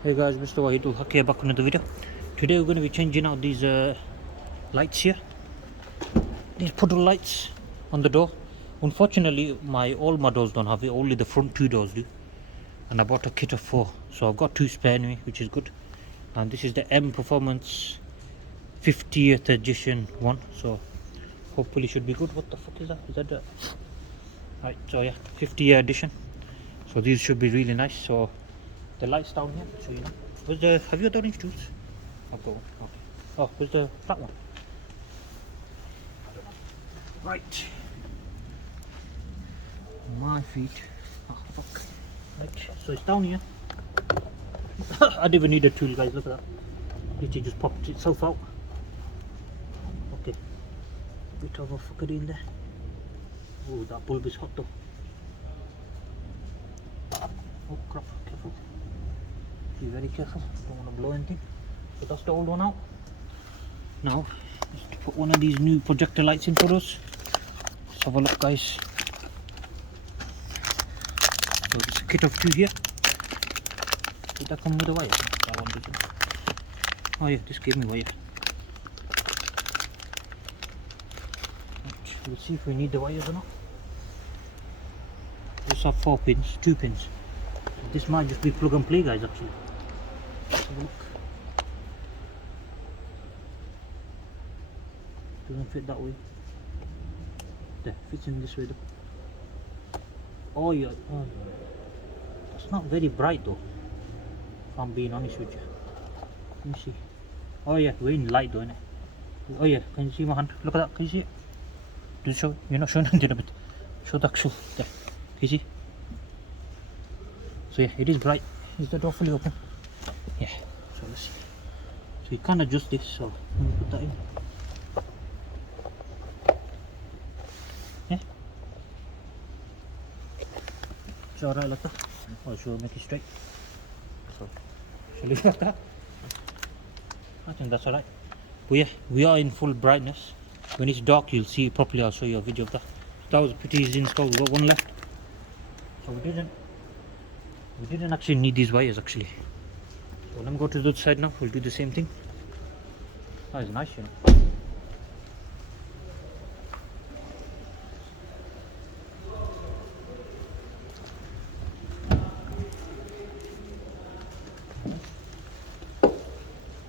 Hey guys, MrWaheedulHaque here, back with another video. Today we're going to be changing out these lights here. These puddle lights on the door. Unfortunately, all my doors don't have it, only the front two doors do. And I bought a kit of 4, so I've got 2 spare anyway, which is good. And this is the M Performance 50th edition one, so hopefully should be good. What the fuck is that? Is that the... Right, so yeah, 50th edition. So these should be really nice. So the lights down here, so you know. Where's the... Have you got the orange tools? I've got one. Okay. Oh, where's the flat one? I don't know. Right. My feet. Oh fuck. Right. So it's down here. I didn't even need a tool, guys. Look at that. Literally just popped itself out. Okay. Bit of a fucker in there. Oh, that bulb is hot though. Oh crap! Careful. Be very careful, don't want to blow anything. So that's the old one out. Now, let's put one of these new projector lights in for us. Let's have a look, guys. So there's a kit of 2 here. Did that come with a wire? That one didn't. Oh yeah, this gave me wire. Right, we'll see if we need the wires or not. This have 4 pins, 2 pins. This might just be plug and play, guys, actually. Let's have a look. Doesn't fit that way. There, fits in this way though. Oh yeah, oh, that's not very bright though, if I'm being honest with you. Let me see. Oh yeah, we're in light though, innit? Oh yeah, can you see my hand? Look at that, can you see it? Do you show? You're not showing anything of it. Show the actual, there. Can you see? So yeah, it is bright. Is the door fully open? Yeah, so let's see. So you can't adjust this, so let me put that in. Yeah. It's alright like that. I'll show make it straight. So, shall we leave it like that? I think that's alright. But yeah, we are in full brightness. When it's dark, you'll see it properly. I'll show you a video of that. That was pretty easy install. We got one left. So we didn't actually need these wires actually. So let me go to the other side now. We'll do the same thing. That is nice, you know.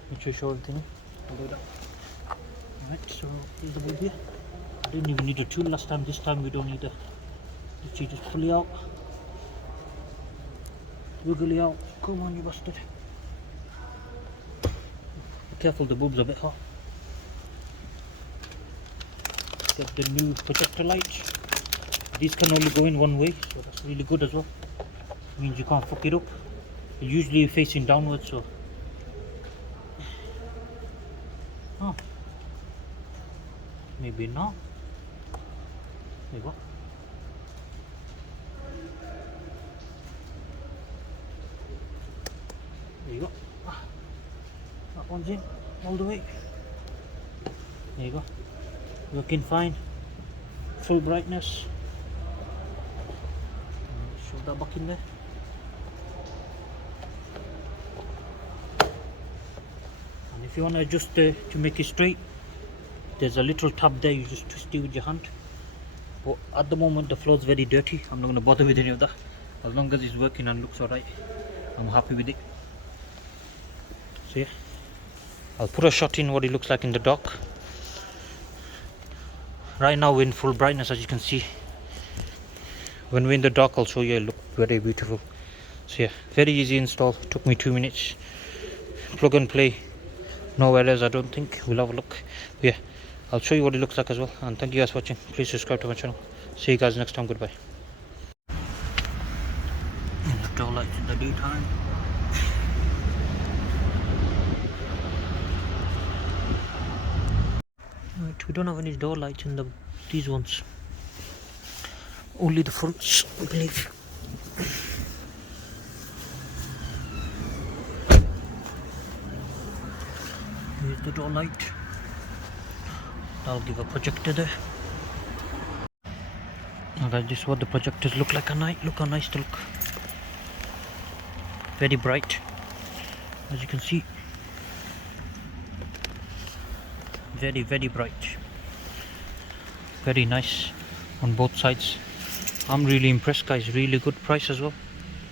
Make sure you show everything. I'll do that. Alright, so here's the bulb here. I didn't even need a tool last time. This time we don't need a... Literally just pull it out. Wiggle it out. Come on, you bastard. Be careful, the bulb's a bit hot. Get the new projector light. These can only go in one way, so that's really good as well. Means you can't fuck it up. They're usually facing downwards, so... Oh. Maybe not. There you go. There you go. Ah, that one's in all the way. There you go. Working fine. Full brightness. Shove that back in there. And if you want to adjust to make it straight, there's a little tab there. You just twist it with your hand. But at the moment the floor's very dirty. I'm not going to bother with any of that. As long as it's working and looks alright, I'm happy with it. So yeah, I'll put a shot in what it looks like in the dark. Right now we're in full brightness, as you can see. When we're in the dark, I'll show you. It look very beautiful. So yeah, very easy install. Took me 2 minutes. Plug and play. No errors, I don't think. We'll have a look. But yeah, I'll show you what it looks like as well. And thank you guys for watching. Please subscribe to my channel. See you guys next time. Goodbye. And the door lights in the daytime. Right, we don't have any door lights in these ones. Only the fronts, I believe. Here's the door light. I'll give a projector there. Now guys, this is what the projectors look like at night. Look how nice they look. Very bright. as you can see. Very, very bright. Very nice on both sides. I'm really impressed, guys. Really good price as well.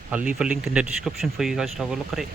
I'll leave a link in the description for you guys to have a look at it.